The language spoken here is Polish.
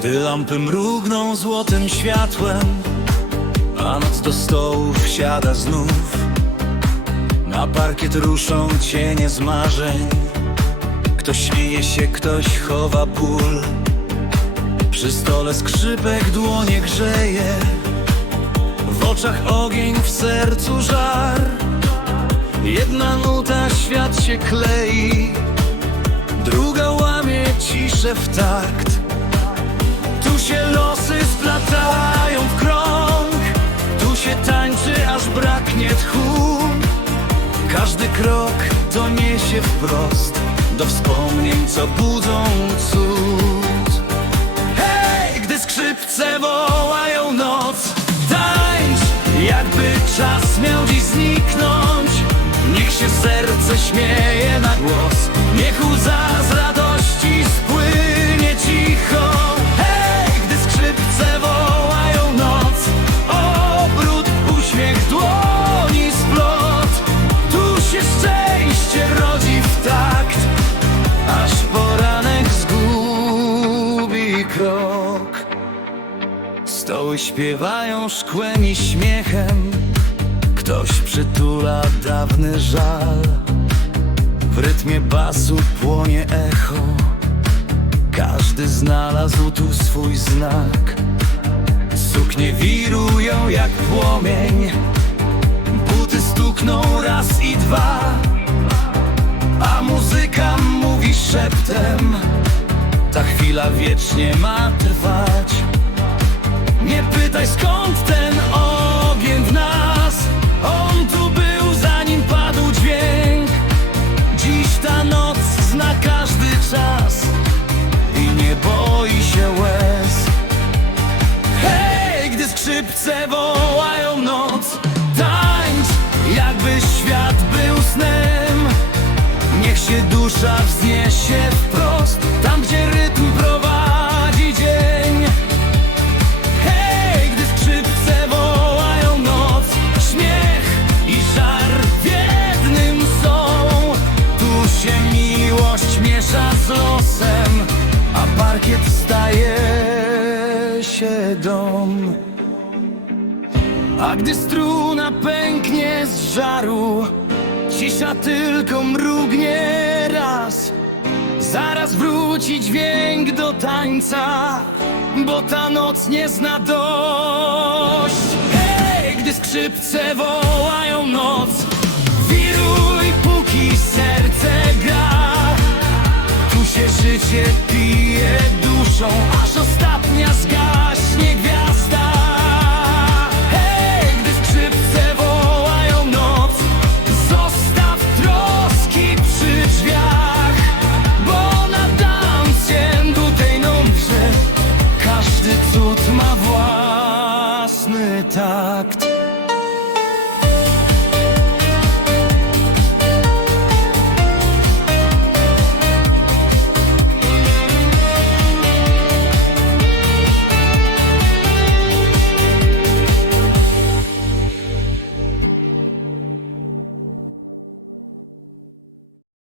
Gdy lampy mrugną złotym światłem A noc do stołu wsiada znów. Na parkiet ruszą cienie z marzeń. Ktoś śmieje się, ktoś chowa ból Przy stole skrzypek dłonie grzeje. W oczach ogień, w sercu żar. Jedna nuta, świat się klei. Druga łamie ciszę w takt się losy splatają w krąg. Tu się tańczy, aż braknie tchu. Każdy krok to niesie wprost Do wspomnień, co budzą cud. Hej, gdy skrzypce wołają noc Tańcz, jakby czas miał dziś zniknąć. Niech się serce śmieje na głos Niech łza z radości Stoły śpiewają szkłem i śmiechem. Ktoś przytula dawny żal. W rytmie basu płonie echo. Każdy znalazł tu swój znak. Suknie wirują jak płomień. Buty stukną raz i dwa. A muzyka mówi szeptem. Ta chwila wiecznie ma trwać nie pytaj skąd ten ogień w nas. On tu był zanim padł dźwięk. Dziś ta noc zna każdy czas. I nie boi się łez. Hej, gdy skrzypce wołają noc. Tańcz, jakby świat był snem. Niech się dusza wzniesie Tam, A gdy struna pęknie z żaru Cisza tylko mrugnie raz. Zaraz wróci dźwięk do tańca Bo ta noc nie zna dość. Hej, gdy skrzypce wołają noc Wiruj, póki serce gra. Tu się życie pije duszą Aż ostatnia zgaśnie gwiazda Kontakt.